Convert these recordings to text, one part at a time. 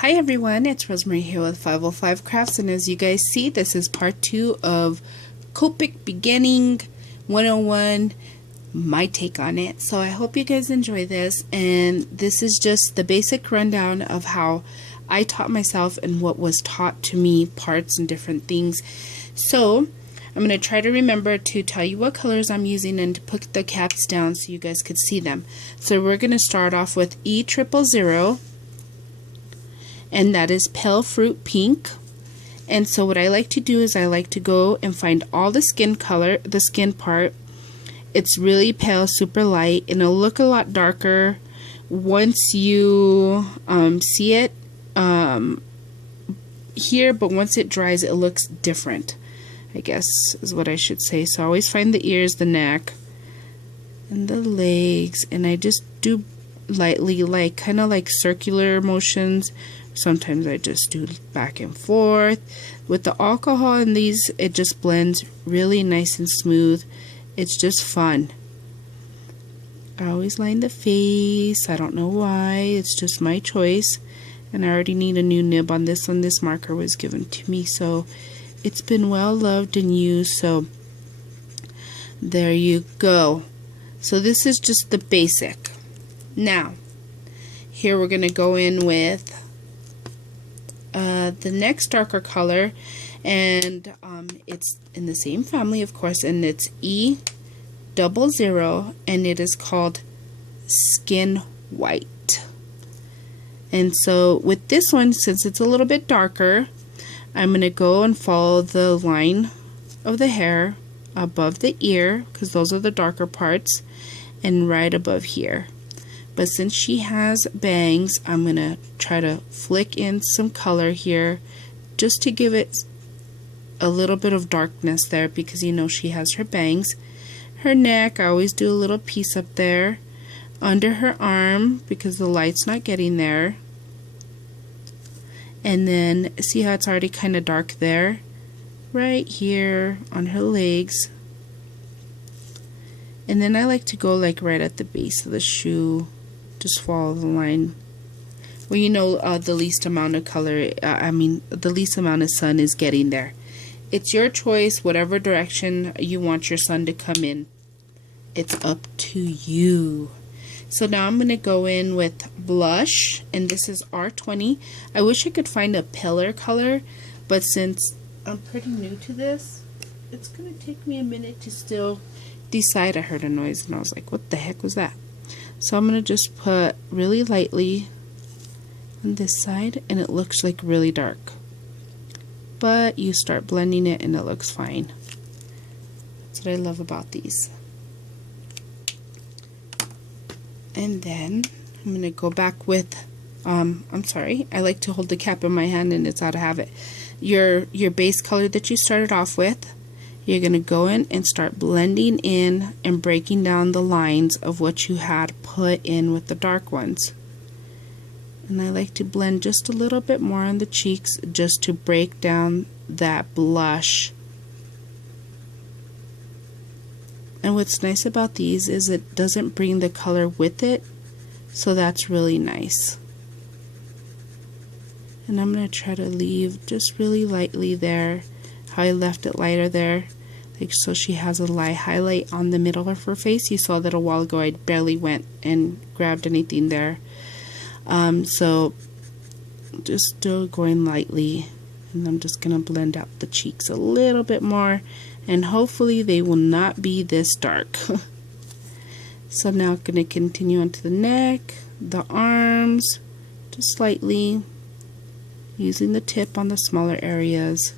Hi everyone, it's Rosemary here with 505 Crafts, and as you guys see, this is part 2 of Copic Beginning 101, my take on it. So I hope you guys enjoy this, and this is just the basic rundown of how I taught myself and what was taught to me, parts and different things. So I'm going to try to remember to tell you what colors I'm using and to put the caps down so you guys could see them. So we're going to start off with E000. And that is pale fruit pink. And so what I like to do is I like to go and find all the skin color, the skin part. It's really pale, super light, and it'll look a lot darker once you see it here, but once it dries it looks different, I guess is what I should say. So I always find the ears, the neck, and the legs, and I just do lightly, like kind of like circular motions. Sometimes I just do back and forth. With the alcohol in these, it just blends really nice and smooth. It's just fun. I always line the face. I don't know why. It's just my choice. And I already need a new nib on this one. This marker was given to me, so it's been well loved and used. So there you go. So this is just the basic. Now, here we're going to go in with the next darker color, and it's in the same family, of course, and it's E00, and it is called Skin White. And so with this one, since it's a little bit darker, I'm going to go and follow the line of the hair above the ear, because those are the darker parts, and right above here. But since she has bangs, I'm going to try to flick in some color here just to give it a little bit of darkness there, because you know she has her bangs. Her neck, I always do a little piece up there. Under her arm, because the light's not getting there. And then see how it's already kind of dark there? Right here on her legs. And then I like to go like right at the base of the shoe. Just follow the line where you know the least amount of color, the least amount of sun is getting there. It's your choice, whatever direction you want your sun to come in. It's up to you. So now I'm going to go in with blush, and this is R20. I wish I could find a paler color, but since I'm pretty new to this, it's going to take me a minute to still decide. I heard a noise and I was like, what the heck was that? So I'm going to just put really lightly on this side, and it looks like really dark. But you start blending it and it looks fine. That's what I love about these. And then I'm going to go back with, I'm sorry, I like to hold the cap in my hand and it's out of habit. Your base color that you started off with. You're going to go in and start blending in and breaking down the lines of what you had put in with the dark ones. And I like to blend just a little bit more on the cheeks just to break down that blush. And what's nice about these is it doesn't bring the color with it, so that's really nice. And I'm going to try to leave just really lightly there, how I left it lighter there. Like so she has a light highlight on the middle of her face. You saw that a while ago I barely went and grabbed anything there. So just still going lightly, and I'm just going to blend out the cheeks a little bit more, and hopefully they will not be this dark. So now I'm going to continue onto the neck, the arms, just slightly, using the tip on the smaller areas.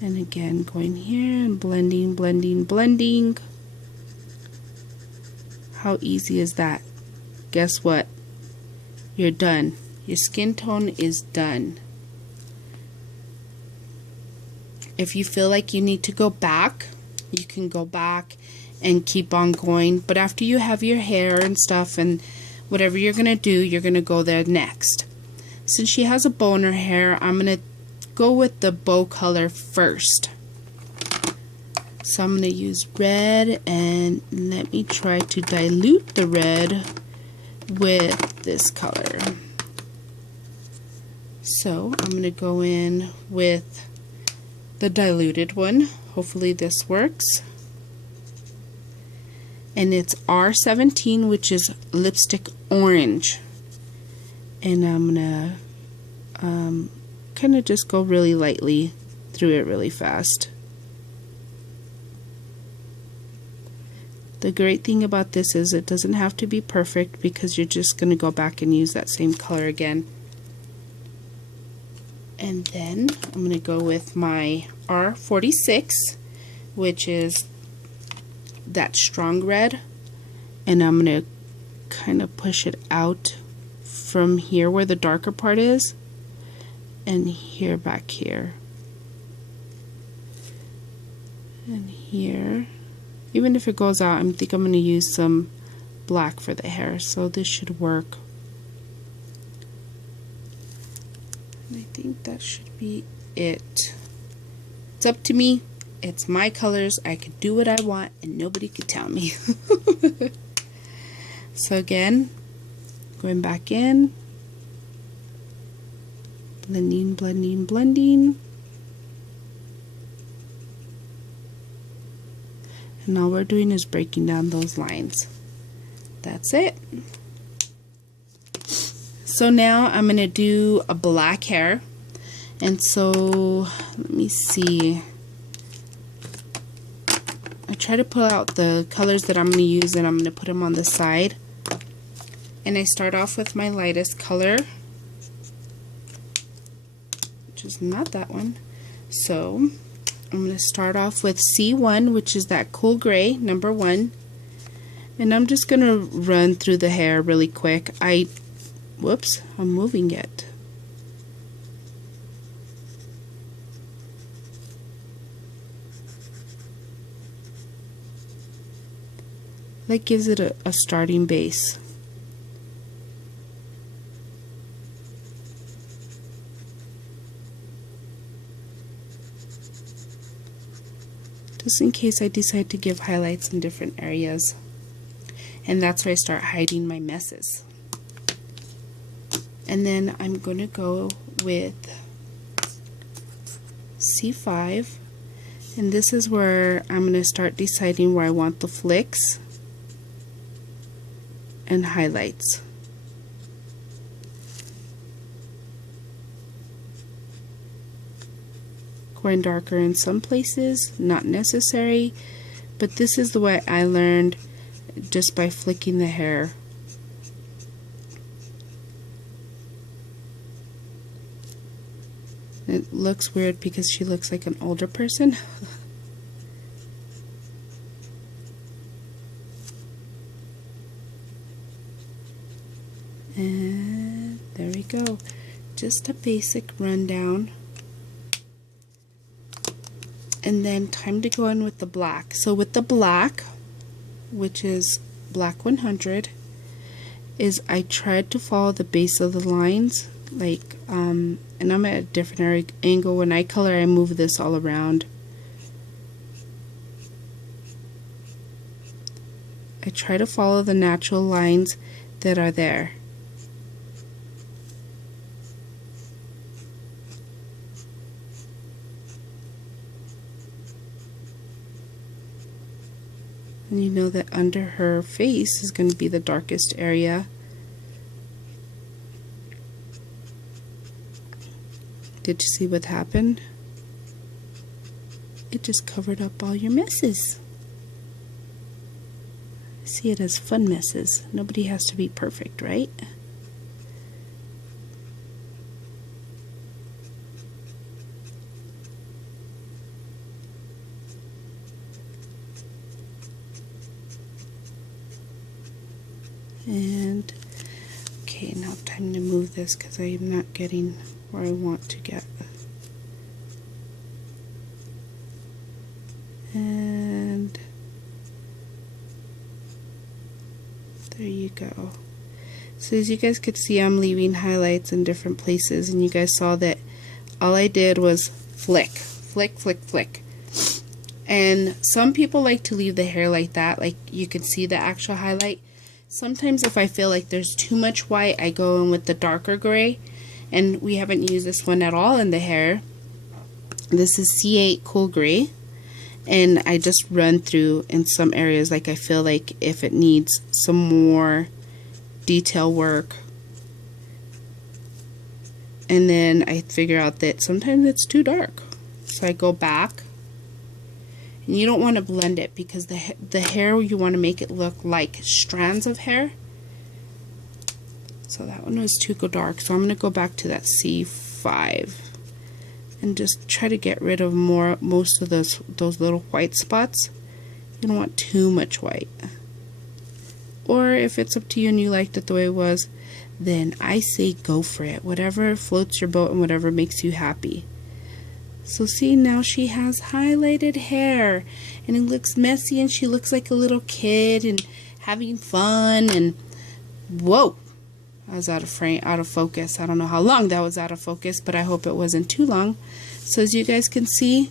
And again, going here and blending, blending, blending. How easy is that? Guess what? You're done. Your skin tone is done. If you feel like you need to go back, you can go back and keep on going. But after you have your hair and stuff and whatever you're going to do, you're going to go there next. Since she has a bow in her hair, I'm going to go with the bow color first. So I'm going to use red, and let me try to dilute the red with this color. So I'm going to go in with the diluted one. Hopefully this works. And it's R17, which is lipstick orange. And I'm going to kind of just go really lightly through it really fast. The great thing about this is it doesn't have to be perfect because you're just going to go back and use that same color again. And then I'm going to go with my R46, which is that strong red, and I'm going to kind of push it out from here where the darker part is and here back here and here. Even if it goes out, I think I'm going to use some black for the hair, so this should work. And I think that should be it. It's up to me. It's my colors. I could do what I want and nobody could tell me. So again, going back in, blending, blending, blending. And all we're doing is breaking down those lines. That's it. So now I'm going to do a black hair. And so, let me see. I try to pull out the colors that I'm going to use and I'm going to put them on the side. And I start off with my lightest color, which is not that one. So I'm going to start off with C1, which is that cool gray, number 1. And I'm just going to run through the hair really quick. Whoops, I'm moving it. That gives it a starting base. Just in case I decide to give highlights in different areas. And that's where I start hiding my messes. And then I'm going to go with C5. And this is where I'm going to start deciding where I want the flicks and highlights. Going darker in some places, not necessary, but this is the way I learned just by flicking the hair. It looks weird because she looks like an older person. And there we go. Just a basic rundown. And then time to go in with the black. So with the black, which is black 100, is I tried to follow the base of the lines, like, and I'm at a different angle. When I color, I move this all around. I try to follow the natural lines that are there. And you know that under her face is going to be the darkest area. Did you see what happened? It just covered up all your messes. I see it as fun messes. Nobody has to be perfect, right? And okay, now time to move this because I'm not getting where I want to get. And there you go. So as you guys could see, I'm leaving highlights in different places, and you guys saw that all I did was flick, flick, flick, flick. And some people like to leave the hair like that, like you can see the actual highlight. Sometimes if I feel like there's too much white, I go in with the darker gray and we haven't used this one at all in the hair. This is C8 Cool Gray, and I just run through in some areas, like I feel like if it needs some more detail work, and then I figure out that sometimes it's too dark, so I go back. And you don't want to blend it, because the hair, you want to make it look like strands of hair. So that one was too dark, so I'm going to go back to that C5 and just try to get rid of most of those little white spots. You don't want too much white. Or if it's up to you and you liked it the way it was, then I say go for it. Whatever floats your boat and whatever makes you happy. So see, now she has highlighted hair and it looks messy and she looks like a little kid and having fun. And whoa, I was out of frame, out of focus. I don't know how long that was out of focus, but I hope it wasn't too long. So as you guys can see,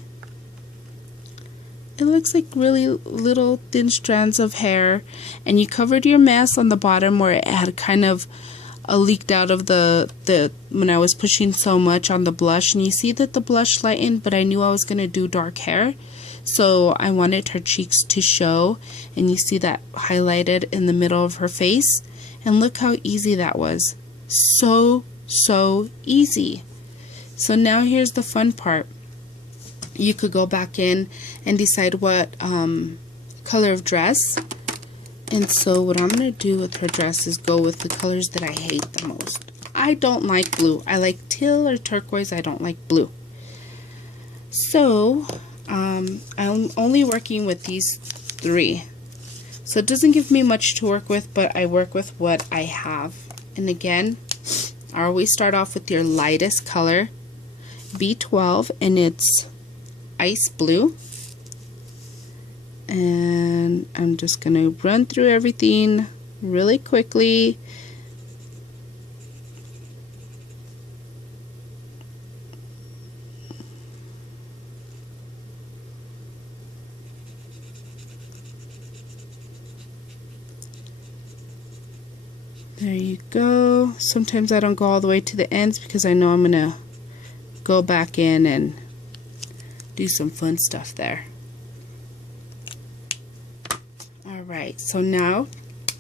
it looks like really little thin strands of hair, and you covered your mess on the bottom where it had kind of leaked out of the when I was pushing so much on the blush, and you see that the blush lightened, but I knew I was going to do dark hair, so I wanted her cheeks to show, and you see that highlighted in the middle of her face, and look how easy that was. So easy. So now here's the fun part. You could go back in and decide what color of dress. And so what I'm going to do with her dress is go with the colors that I hate the most. I don't like blue. I like teal or turquoise. I don't like blue. So I'm only working with these three. So it doesn't give me much to work with, but I work with what I have. And again, I always start off with your lightest color, B12, and it's ice blue. And I'm just going to run through everything really quickly. There you go. Sometimes I don't go all the way to the ends because I know I'm going to go back in and do some fun stuff there. Alright, so now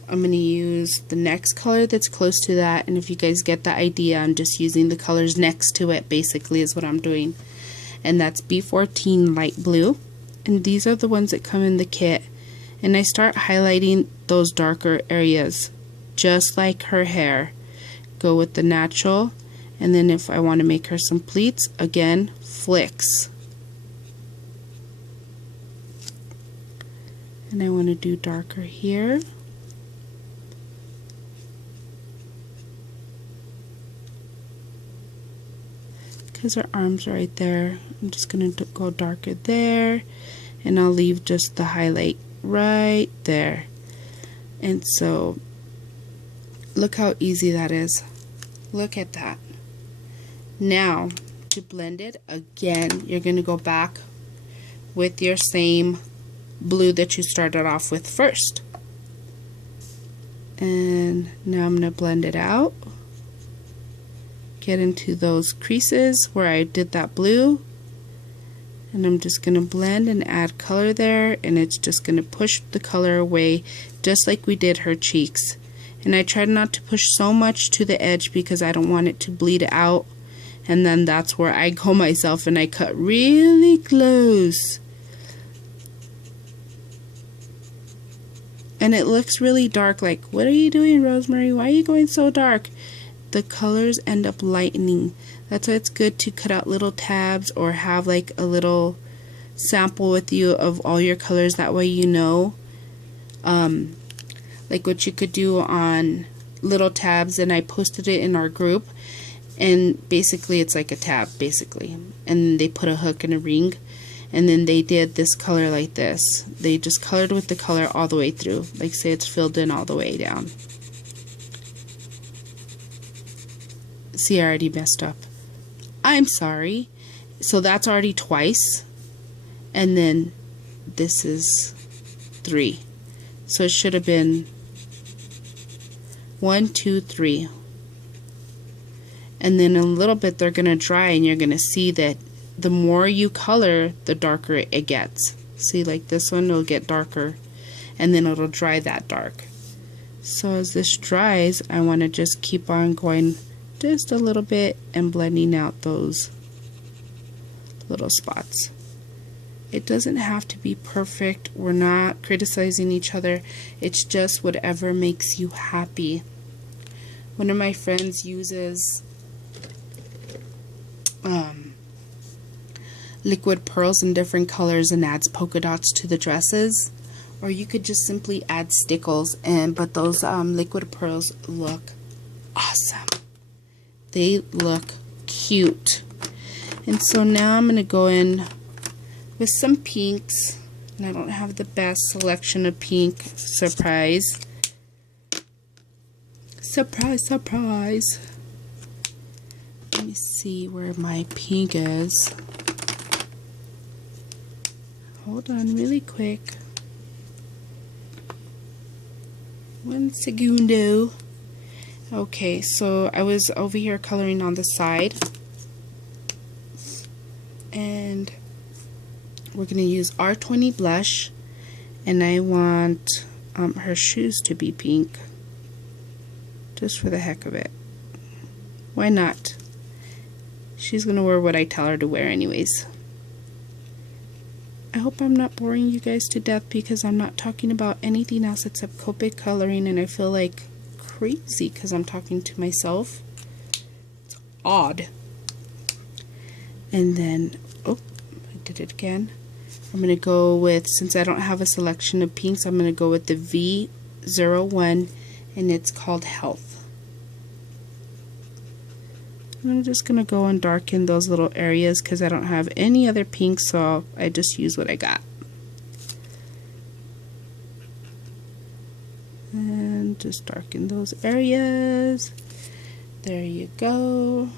I'm going to use the next color that's close to that, and if you guys get the idea, I'm just using the colors next to it basically is what I'm doing. And that's B14 light blue, and these are the ones that come in the kit. And I start highlighting those darker areas just like her hair. Go with the natural, and then if I want to make her some pleats, again, flicks. And I want to do darker here. Because her arms are right there, I'm just going to go darker there, and I'll leave just the highlight right there. And so look how easy that is. Look at that. Now to blend it again, you're going to go back with your same blue that you started off with first. And now I'm going to blend it out. Get into those creases where I did that blue. And I'm just going to blend and add color there, and it's just going to push the color away just like we did her cheeks. And I tried not to push so much to the edge because I don't want it to bleed out. And then that's where I go myself and I cut really close. And it looks really dark, like, what are you doing, Rosemary? Why are you going so dark? The colors end up lightening. That's why it's good to cut out little tabs or have like a little sample with you of all your colors. That way you know, like what you could do on little tabs, and I posted it in our group. And basically it's like a tab, basically. And they put a hook and a ring. And then they did this color like this. They just colored with the color all the way through. Like say it's filled in all the way down. See, I already messed up. I'm sorry. So that's already twice. And then this is 3. So it should have been 1, 2, 3. and then in a little bit they're going to dry, and you're going to see that the more you color, the darker it gets. See, like this one will get darker, and then it'll dry that dark. So as this dries, I want to just keep on going just a little bit and blending out those little spots. It doesn't have to be perfect. We're not criticizing each other. It's just whatever makes you happy. One of my friends uses liquid pearls in different colors and adds polka dots to the dresses. Or you could just simply add stickles, but those liquid pearls look awesome. They look cute. And so now I'm going to go in with some pinks, and I don't have the best selection of pink. Surprise. Surprise, surprise. Let me see where my pink is. Hold on really quick. 1 segundo. Okay, so I was over here coloring on the side, and we're going to use R20 blush, and I want her shoes to be pink, just for the heck of it. Why not? She's going to wear what I tell her to wear anyways. I hope I'm not boring you guys to death, because I'm not talking about anything else except Copic coloring, and I feel like crazy because I'm talking to myself. It's odd. And then, oh, I did it again. I'm going to go with, since I don't have a selection of pinks, I'm going to go with the V01, and it's called Health. And I'm just going to go and darken those little areas because I don't have any other pinks, so I just use what I got. And just darken those areas. There you go.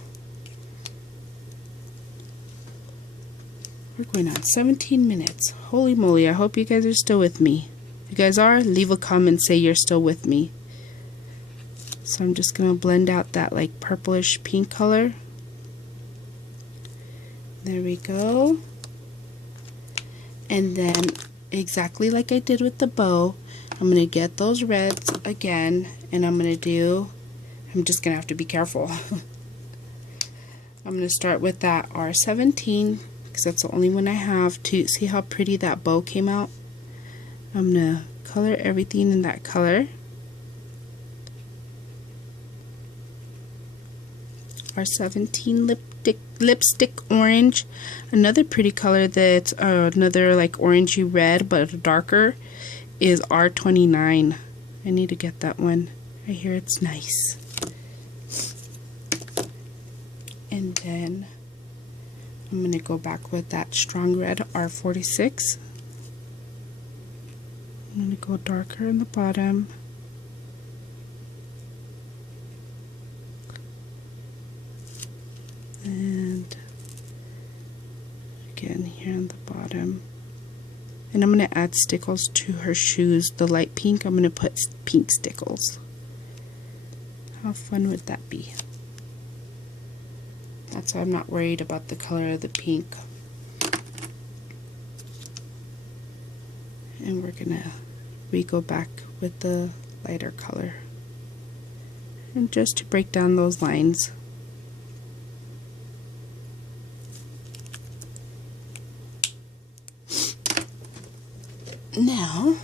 We're going on 17 minutes. Holy moly, I hope you guys are still with me. If you guys are, leave a comment, say you're still with me. So I'm just going to blend out that like purplish pink color. There we go. And then exactly like I did with the bow, I'm going to get those reds again, and I'm just going to have to be careful. I'm going to start with that R17 because that's the only one I have. To see how pretty that bow came out, I'm going to color everything in that color. R17 lipstick orange. Another pretty color that's another like orangey red but darker is R29. I need to get that one. I hear it's nice. And then I'm going to go back with that strong red R46. I'm going to go darker in the bottom. And again here on the bottom. And I'm going to add stickles to her shoes. The light pink, I'm going to put pink stickles. How fun would that be? That's why I'm not worried about the color of the pink. And we're going to go back with the lighter color. And just to break down those lines. Now,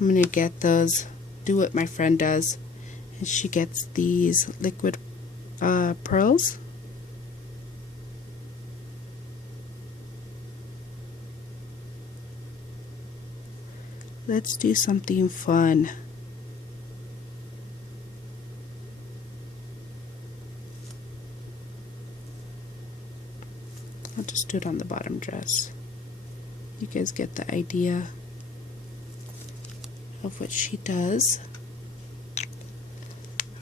I'm going to get those, do what my friend does, and she gets these liquid pearls. Let's do something fun. I'll just do it on the bottom dress. You guys get the idea of what she does.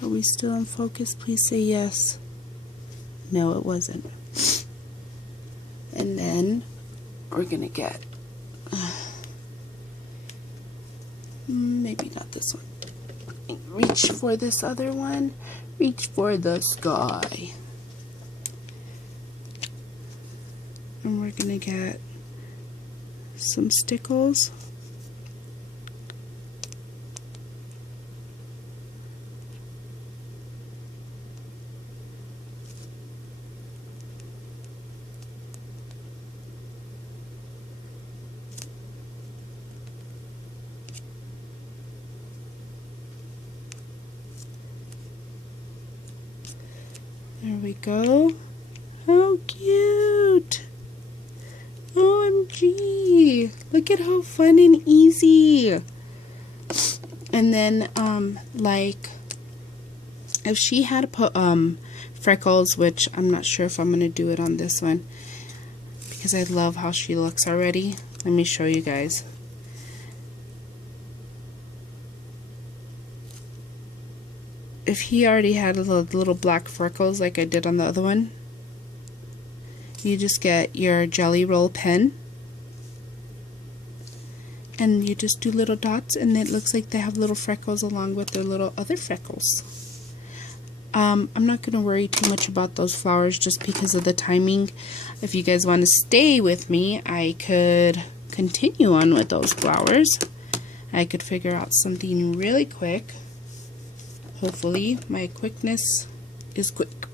Are we still in focus? Please say yes. No, it wasn't. And then we're gonna get maybe not this one. reach for this other one. Reach for the sky. And we're gonna get some stickles. There we go. How cute! OMG! Look at how fun and easy! And then, like, if she had freckles, which I'm not sure if I'm going to do it on this one, because I love how she looks already. Let me show you guys. If he already had little black freckles like I did on the other one, you just get your jelly roll pen and you just do little dots, and it looks like they have little freckles along with their little other freckles. I'm not going to worry too much about those flowers just because of the timing. If you guys want to stay with me, I could continue on with those flowers. I could figure out something really quick. Hopefully my quickness is quick.